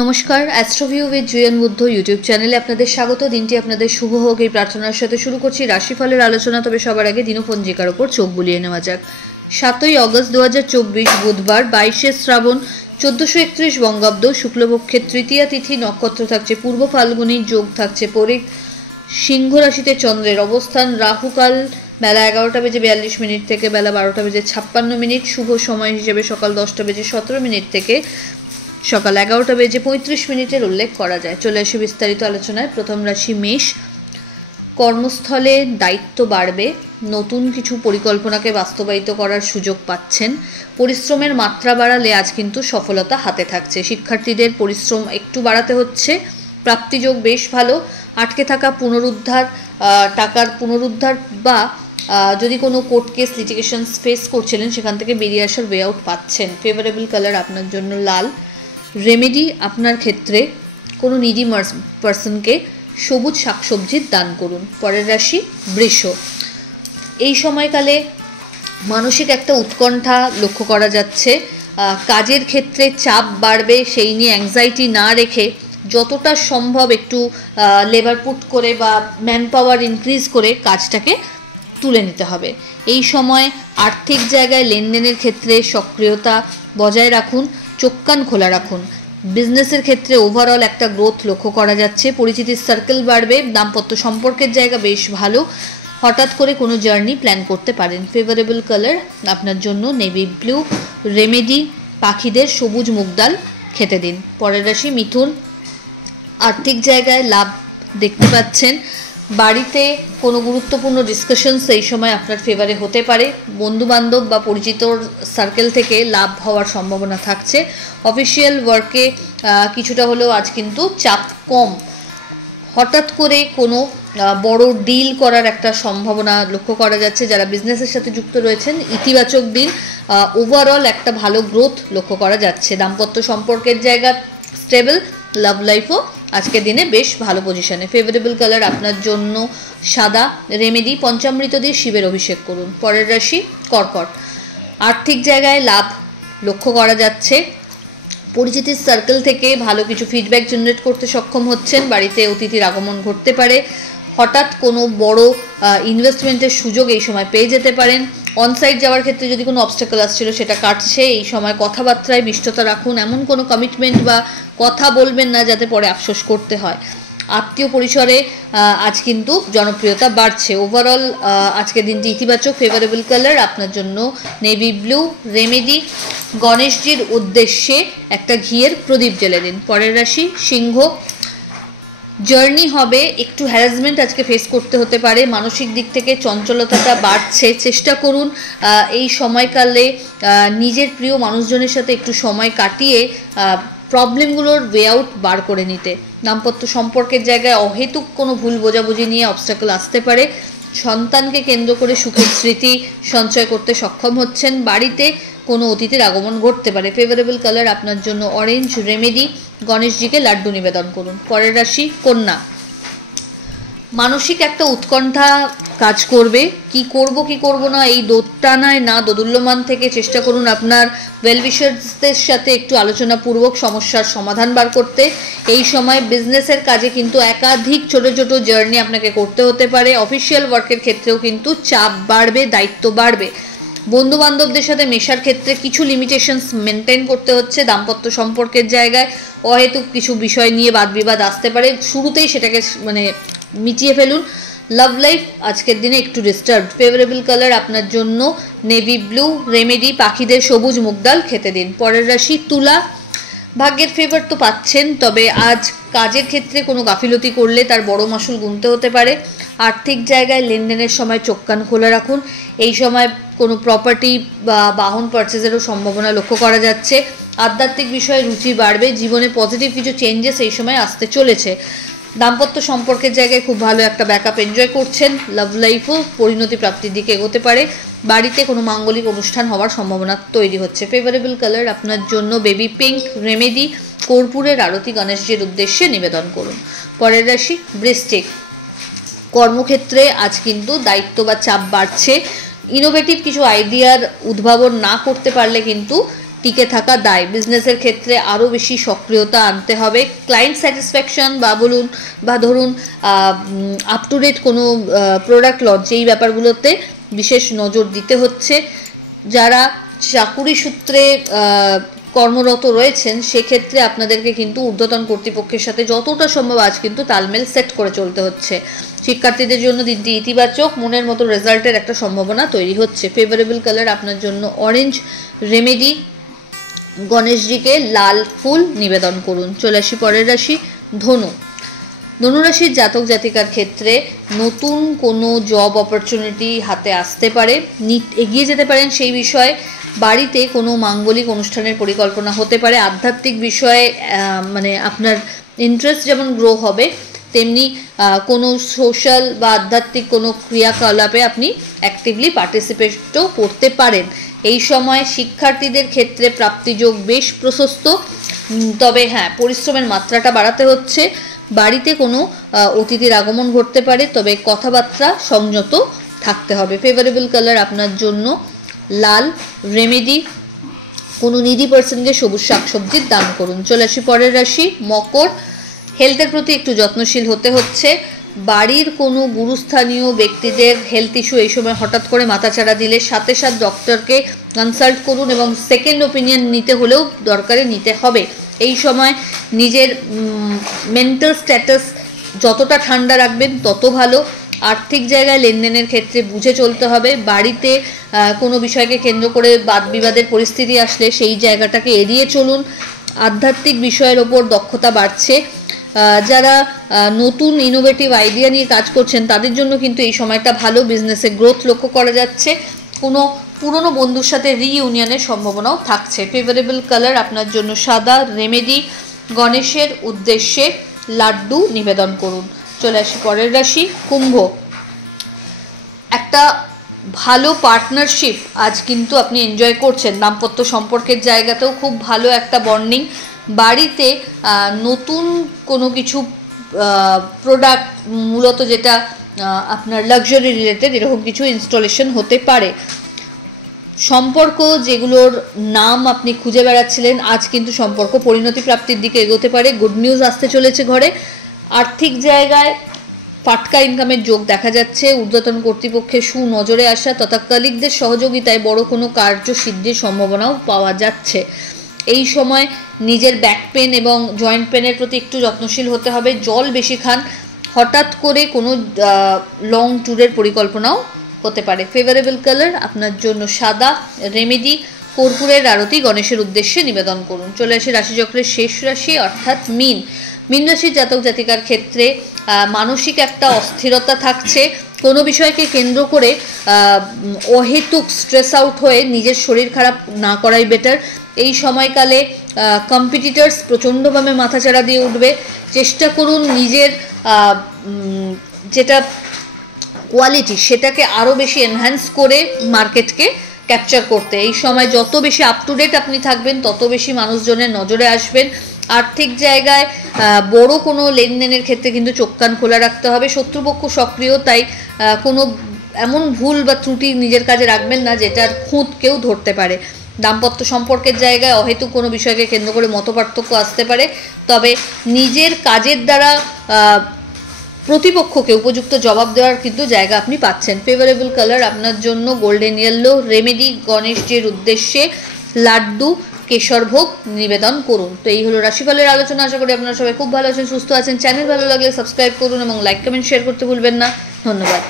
নমস্কার, অ্যাস্ট্রোভিউ with জুয়েন Buddha YouTube চ্যানেলে আপনাদের স্বাগত। দিনটি আপনাদের শুভ হোক এই প্রার্থনার সাথে শুরু করছি রাশিফলের আলোচনা। তবে সবার আগে দিনপঞ্জিকার ওপর চোখ বুলিয়ে নেওয়া যাক। 7ই অগস্ট 2024 বুধবার, 22শে শ্রাবণ 1431 বঙ্গাব্দ, শুক্লপক্ষের তৃতীয়া তিথি, নক্ষত্র থাকছে পূর্ব ফাল্গুনী, যোগ থাকছে পরিখ, সিংহ রাশিতে চন্দ্রের অবস্থান, রাহুকাল বেলা 11:42 থেকে বেলা 12:56, শুভ সময় হিসেবে সকাল 10:17 থেকে সকাল 11:35 উল্লেখ করা যায়। চলে আসি বিস্তারিত আলোচনায়। প্রথম রাশি মেষ। কর্মস্থলে দায়িত্ব বাড়বে, নতুন কিছু পরিকল্পনাকে বাস্তবায়িত করার সুযোগ পাচ্ছেন। পরিশ্রমের মাত্রা বাড়ালে আজ কিন্তু সফলতা হাতে থাকছে। শিক্ষার্থীদের পরিশ্রম একটু বাড়াতে হচ্ছে। প্রাপ্তিযোগ বেশ ভালো। আটকে থাকা পুনরুদ্ধার, টাকার পুনরুদ্ধার বা যদি কোনো কোর্ট কেস লিটিগেশন ফেস করছিলেন সেখান থেকে বেরিয়ে আসার ওয়ে আউট পাচ্ছেন। ফেভারেবল কালার আপনার জন্য লাল। রেমেডি, আপনার ক্ষেত্রে কোনো নিডি পার্সনকে সবুজ শাকসবজির দান করুন। পরের রাশি বৃষ। এই সময়কালে মানসিক একটা উৎকণ্ঠা লক্ষ্য করা যাচ্ছে। কাজের ক্ষেত্রে চাপ বাড়বে, সেই নিয়ে অ্যাংজাইটি না রেখে যতটা সম্ভব একটু লেবার পুট করে বা ম্যান পাওয়ার ইনক্রিজ করে কাজটাকে তুলে নিতে হবে। এই সময় আর্থিক জায়গায় লেনদেনের ক্ষেত্রে সক্রিয়তা বজায় রাখুন, চোখ কান খোলা রাখুন। বিজনেসের ক্ষেত্রে ওভারঅল একটা গ্রোথ লক্ষ্য করা যাচ্ছে। পরিচিতির সার্কেল বাড়বে। দাম্পত্য সম্পর্কের জায়গা বেশ ভালো। হঠাৎ করে কোনো জার্নি প্ল্যান করতে পারেন। ফেভারেবল কালার আপনার জন্য নেভি ব্লু। রেমেডি, পাখিদের সবুজ মুগ ডাল খেতে দিন। পরের রাশি মিথুন। আর্থিক জায়গায় লাভ দেখতে পাচ্ছেন। বাড়িতে কোনো গুরুত্বপূর্ণ ডিসকাশনস এই সময় আপনার ফেভারে হতে পারে। বন্ধুবান্ধব বা পরিচিত সার্কেল থেকে লাভ হওয়ার সম্ভাবনা থাকছে। অফিসিয়াল ওয়ার্কে কিছুটা হলেও আজ কিন্তু চাপ কম। হঠাৎ করে কোনো বড় ডিল করার একটা সম্ভাবনা লক্ষ্য করা যাচ্ছে। যারা বিজনেসের সাথে যুক্ত রয়েছেন ইতিবাচক দিন। ওভারঅল একটা ভালো গ্রোথ লক্ষ্য করা যাচ্ছে। দাম্পত্য সম্পর্কের জায়গা স্টেবল। লাভ লাইফও আজকের দিনে বেশ ভালো পজিশনে। ফেভারেবল কালার আপনার জন্য সাদা। রেমেডি, পঞ্চামৃত দিয়ে শিবের অভিষেক করুন। পরের রাশি কর্কট। আর্থিক জায়গায় লাভ লক্ষ্য করা যাচ্ছে। পরিচিতির সার্কেল থেকে ভালো কিছু ফিডব্যাক জেনারেট করতে সক্ষম হচ্ছেন। বাড়িতে অতিথির আগমন ঘটতে পারে। হঠাৎ কোনো বড় ইনভেস্টমেন্টের সুযোগ এই সময় পেয়ে যেতে পারেন। অনসাইট যাওয়ার ক্ষেত্রে যদি কোনো অবস্টাকল আসছিল সেটা কাটছে। এই সময় কথাবার্তায় মিষ্টতা রাখুন। এমন কোনো কমিটমেন্ট বা কথা বলবেন না যাতে পরে আফসোস করতে হয়। আত্মীয় পরিসরে আজ কিন্তু জনপ্রিয়তা বাড়ছে। ওভারঅল আজকের দিনটি ইতিবাচক। ফেভারেবল কালার আপনার জন্য নেভি ব্লু। রেমেডি, গণেশজির উদ্দেশ্যে একটা ঘিয়ের প্রদীপ জ্বেলে দিন। পরের রাশি সিংহ। জার্নি হবে, একটু হ্যারাসমেন্ট আজকে ফেস করতে হতে পারে। মানসিক দিক থেকে চঞ্চলতাটা বাড়ছে। চেষ্টা করুন এই সময়কালে নিজের প্রিয় মানুষজনের সাথে একটু সময় কাটিয়ে প্রবলেমগুলোর ওয়ে আউট বার করে নিতে। দাম্পত্য সম্পর্কের জায়গায় অহেতুক কোনো ভুল বোঝাবুঝি নিয়ে অবস্টাকল আসতে পারে। সন্তানকে কেন্দ্র করে সুখের স্মৃতি সঞ্চয় করতে সক্ষম হচ্ছেন। বাড়িতে কোনো অতিথির আগমন ঘটতে পারে। ফেভারেবল কালার আপনার জন্য অরেঞ্জ। রেমেডি, গণেশজিকে লাড্ডু নিবেদন করুন। পরের রাশি কন্যা। মানসিক একটা উৎকণ্ঠা কাজ করবে। কি করব না এই দোটানায় না দোদুল্যমান থেকে চেষ্টা করুন আপনার ওয়েলউইশারদের সাথে একটু আলোচনাপূর্বক সমস্যার সমাধান বার করতে। এই সময় বিজনেসের কাজে কিন্তু একাধিক ছোট ছোট জার্নি আপনাকে করতে হতে পারে। অফিসিয়াল ওয়ার্কের ক্ষেত্রেও কিন্তু চাপ বাড়বে, দায়িত্ব বাড়বে। বন্ধু বান্ধবদের সাথে মেশার ক্ষেত্রে কিছু লিমিটেশনস মেনটেন করতে হচ্ছে। দাম্পত্য সম্পর্কের জায়গায় অহেতুক কিছু বিষয় নিয়ে বাদবিবাদ আসতে পারে, শুরুতেই সেটাকে মিটিয়ে ফেলুন। লাভ লাইফ আজকের দিনে একটু ডিস্টার্বড। ফেভারেবল কালার আপনার জন্য নেভি ব্লু। রেমেডি, পাখিদের সবুজ মুগ ডাল খেতে দিন। পরের রাশি তুলা। ভাগ্যের ফেভার তো পাচ্ছেন, তবে আজ কাজের ক্ষেত্রে কোনো গাফিলতি করলে তার বড় মাসুল গুনতে হতে পারে। আর্থিক জায়গায় লেনদেনের সময় চোখ কান খোলা রাখুন। এই সময় কোনো প্রপার্টি বা বাহন পারচেজেরও সম্ভাবনা লক্ষ্য করা যাচ্ছে। আধ্যাত্মিক বিষয়ে রুচি বাড়বে। জীবনে পজিটিভ কিছু চেঞ্জেস এই সময় আসতে চলেছে। দাম্পত্য সম্পর্কের জায়গায় খুব ভালো একটা ব্যাকআপ এনজয় করছেন। লাভ লাইফও পরিণতি প্রাপ্তির দিকে এগোতে পারে। বাড়িতে কোনো মাঙ্গলিক অনুষ্ঠান হওয়ার সম্ভাবনা তৈরি হচ্ছে। ফেভারেবল কালার আপনার জন্য বেবি পিঙ্ক। রেমেডি, কর্পূরের আরতি গণেশজির উদ্দেশ্যে নিবেদন করুন। পরের রাশি বৃশ্চিক। কর্মক্ষেত্রে আজ কিন্তু দায়িত্ব বা চাপ বাড়ছে। ইনোভেটিভ কিছু আইডিয়ার উদ্ভাবন না করতে পারলে কিন্তু টিকে থাকা দায়। বিজনেসের ক্ষেত্রে আরও বেশি সক্রিয়তা আনতে হবে। ক্লায়েন্ট স্যাটিসফ্যাকশন বা ধরুন আপ টু ডেট কোনো প্রোডাক্ট লঞ্চ, এই ব্যাপারগুলোতে বিশেষ নজর দিতে হচ্ছে। যারা চাকুরি সূত্রে কর্মরত রয়েছেন সেক্ষেত্রে আপনাদেরকে কিন্তু ঊর্ধ্বতন কর্তৃপক্ষের সাথে যতটা সম্ভব আজ কিন্তু তালমেল সেট করে চলতে হচ্ছে। শিক্ষার্থীদের জন্য দিনটি ইতিবাচক, মনের মতো রেজাল্টের একটা সম্ভাবনা তৈরি হচ্ছে। ফেভারেবল কালার আপনার জন্য অরেঞ্জ। রেমেডি, গণেশজিকে লাল ফুল নিবেদন করুন। চলে আসি পরের রাশি ধনু। ধনুরাশির জাতক জাতিকার ক্ষেত্রে নতুন কোনো জব অপরচুনিটি হাতে আসতে পারে, এগিয়ে যেতে পারেন সেই বিষয়ে। বাড়িতে কোনো মাঙ্গলিক অনুষ্ঠানের পরিকল্পনা হতে পারে। আধ্যাত্মিক বিষয়ে মানে আপনার ইন্টারেস্ট যেমন গ্রো হবে, তেমনি কোনো সোশ্যাল বা আধ্যাত্মিক কোনো ক্রিয়াকলাপে আপনি অ্যাক্টিভলি পার্টিসিপেটও করতে পারেন। এই সময় শিক্ষার্থীদের ক্ষেত্রে প্রাপ্তিযোগ বেশ প্রশস্ত, তবে হ্যাঁ, পরিশ্রমের মাত্রাটা বাড়াতে হচ্ছে। বাড়িতে কোনো অতিথির আগমন ঘটতে পারে, তবে কথাবার্তা সংযত থাকতে হবে। ফেভারেবল কালার আপনার জন্য লাল। রেমেডি, কোনো নিডি পার্সনকে সবুজ শাকসবজির দান করুন। চলে আসি পরের রাশি মকর। হেলথের প্রতি একটু যত্নশীল হতে হচ্ছে। বাড়ির কোনো গুরুস্থানীয় ব্যক্তিদের হেলথ ইস্যু এই সময় হঠাৎ করে মাথাচাড়া দিলে সাথে ডক্টরকে কনসাল্ট করুন এবং সেকেন্ড ওপিনিয়ন নিতে হলেও দরকারে নিতে হবে। এই সময় নিজের মেন্টাল স্ট্যাটাস যতটা ঠান্ডা রাখবেন তত ভালো। আর্থিক জায়গায় লেনদেনের ক্ষেত্রে বুঝে চলতে হবে। বাড়িতে কোনো বিষয়কে কেন্দ্র করে বাদ বিবাদের পরিস্থিতি আসলে সেই জায়গাটাকে এড়িয়ে চলুন। আধ্যাত্মিক বিষয়ের ওপর দক্ষতা বাড়ছে। যারা নতুন ইনোভেটিভ আইডিয়া নিয়ে কাজ করছেন তাদের জন্য কিন্তু এই সময়টা ভালো। বিজনেসে গ্রোথ লক্ষ্য করা যাচ্ছে। কোনো পুরনো বন্ধুর সাথে রিইউনিয়নের সম্ভাবনাও থাকছে। ফেভারেবল কালার আপনার জন্য সাদা। রেমেডি, গণেশের উদ্দেশ্যে লাড্ডু নিবেদন করুন। চলে আসি পরের রাশি কুম্ভ। একটা ভালো পার্টনারশিপ আজ কিন্তু আপনি এনজয় করছেন। দাম্পত্য সম্পর্কের জায়গাতেও খুব ভালো একটা বন্ডিং। বাড়িতে নতুন কোনো কিছু প্রোডাক্ট, মূলত যেটা আপনার লাক্সারি রিলেটেড, এরকম কিছু ইনস্টলেশন হতে পারে। সম্পর্ক যেগুলোর নাম আপনি খুঁজে বেড়াচ্ছিলেন, আজ কিন্তু সম্পর্ক পরিণতি প্রাপ্তির দিকে এগোতে পারে। গুড নিউজ আসতে চলেছে ঘরে। আর্থিক জায়গায় ফাটকা ইনকামের যোগ দেখা যাচ্ছে। ঊর্ধ্বতন কর্তৃপক্ষের সুনজরে আসা তথা কলিগদের সহযোগিতায় বড় কোনো কার্য সিদ্ধির সম্ভাবনাও পাওয়া যাচ্ছে। এই সময় নিজের ব্যাক পেন এবং জয়েন্ট পেনের প্রতি একটু যত্নশীল হতে হবে। জল বেশি খান। হঠাৎ করে কোনো লং ট্যুরের পরিকল্পনাও হতে পারে। ফেভারেবল কালার আপনার জন্য সাদা। রেমেডি, কর্পূরের আরতি গণেশের উদ্দেশ্যে নিবেদন করুন। চলে আসে রাশিচক্রের শেষ রাশি অর্থাৎ মীন। মীন রাশির জাতক জাতিকার ক্ষেত্রে মানসিক একটা অস্থিরতা থাকছে। কোনো বিষয়কে কেন্দ্র করে অহেতুক স্ট্রেস আউট হয়ে নিজের শরীর খারাপ না করাই বেটার। এই সময়কালে কম্পিটিটার্স প্রচণ্ডভাবে মাথাচাড়া দিয়ে উঠবে। চেষ্টা করুন নিজের যেটা কোয়ালিটি সেটাকে আরও বেশি এনহ্যান্স করে মার্কেটকে ক্যাপচার করতে। এই সময় যত বেশি আপ টু ডেট আপনি থাকবেন তত বেশি মানুষজনের নজরে আসবেন। আর্থিক জায়গায় বড় কোনো লেনদেনের ক্ষেত্রে কিন্তু চোখ কান খোলা রাখতে হবে। শত্রুপক্ষ সক্রিয়, তাই কোনো এমন ভুল বা ত্রুটি নিজের কাজে রাখবেন না যেটার খুঁত কেউ ধরতে পারে। দাম্পত্য সম্পর্কের জায়গায় অহেতুক কোনো বিষয়কে কেন্দ্র করে মতপার্থক্য আসতে পারে, তবে নিজের কাজের দ্বারা প্রতিপক্ষকে উপযুক্ত জবাব দেওয়ার কিন্তু জায়গা আপনি পাচ্ছেন। ফেভারেবল কালার আপনার জন্য গোল্ডেন ইয়েলো। রেমেডি, গণেশজির উদ্দেশ্যে লাড্ডু কেশরভোগ নিবেদন করুন। তো এই হলো রাশিফলের আলোচনা। আশা করি আপনারা সবাই খুব ভালো আছেন, সুস্থ আছেন। চ্যানেল ভালো লাগলে সাবস্ক্রাইব করুন এবং লাইক কমেন্ট শেয়ার করতে ভুলবেন না। ধন্যবাদ।